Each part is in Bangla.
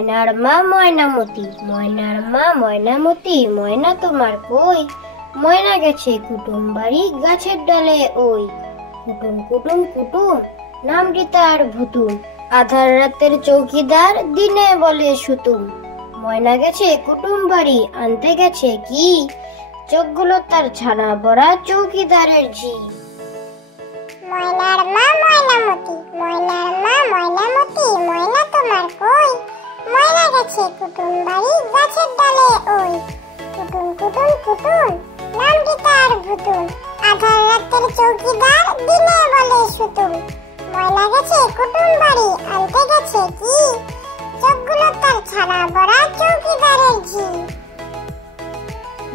ময়নার মা ময়নামতি, ময়নার মা ময়নামতি, ময়না তোমার কই? ময়না গেছে কুটুম বাড়ি গাছের ডালে ওই। কুটুম কুটুম কুটুম, নামটি তার ভুতুম, আধার রাতের চৌকিদার দিনে বলে সুতুম। ময়না গেছে কুটুম বাড়ি আনতে গেছে কি? চোখগুলো তার ছানা বড়া চৌকিদারের ঝি। ময়নার মা ময়নামতি, ময়নার মা ময়নামতি, ময়না তোমার কই? ময়না গেছে কুটুম বাড়ি গাছের ডালে ওই। কুটুম কুটুম কুটুম, নামটি তার ভুতুম, আধার রাতের চৌকিদার দিনে বলে সুতুম। ময়না গেছে কুটুম বাড়ি আনতে গেছে কি? চোখগুলো তার ছানা বড়া চৌকিদারের ঝি।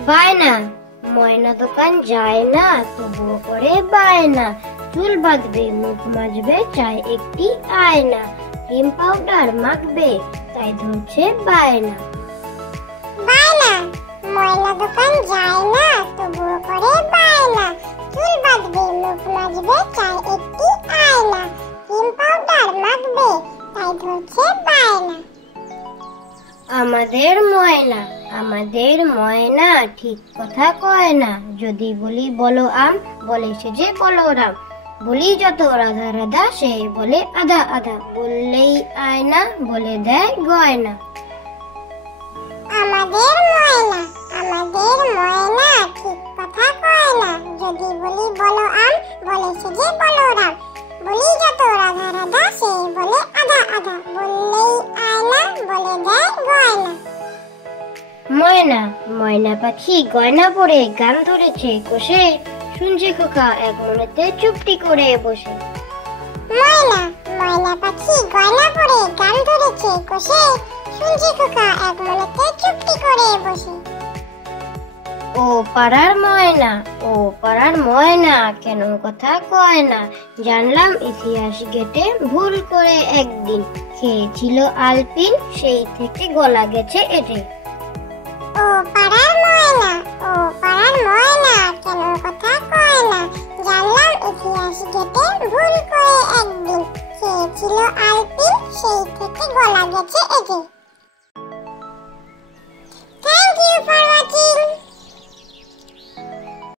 বায়না, ময়না দোকান যায় না তবুও করে বায়না। চুল বাঁধবে মুখ মাজবে চাই একটি আয়না। ক্রিম পাউডার মাখবে তাই ধরছে বায়না। বায়না, ময়না দোকান যায় না তবুও করে বায়না। চুল বাঁধবে মুখ মাজবে চাই একটি আয়না। ক্রিম পাউডার মাখবে তাই ধরছে বায়না। আমাদের ময়না, আমাদের ময়না ঠিক কথা কয় না। যদি বলি বলো আম, বলে সে যে বলরাম। বলি যত রাধা রাধা, সে বলে আধা আধা। বললেই আয়না, বলে দেয় গয়না। আমাদের ময়না, আমাদের ময়না ঠিক কথা কয় না। যদি বলি বলো আম, বলে সে যে বলরাম। বলি যত রাধা রাধা, সে বলে আধা আধা। বললেই আয়না, বলে দেয় গয়না। ময়না, ময়না পাখি গয়না পরে গান ধরেছে কোষে। শুনছে খোকা এক মনেতে চুপটি করে বসে। ময়না, ময়না পাখি গয়না পরে গান ধরেছে কোষে। শুনছে খোকা এক মনেতে চুপটি করে বসে। ও পাড়ার ময়না, ও পাড়ার ময়না, কেন কথা কয় না? জানলাম ইতিহাস গেটে ভুল করে একদিন। খেয়েছিল আলপিন, সেই থেকে গলা গেছে এটে। ও পাড়ার ময়না, ও পাড়ার ময়না, কেন কথা কয় না? জানলাম ইতিহাস গেটে ভুল করে একদিন। খেয়েছিল আলপিন, সেই থেকে গলা গেছে এটে।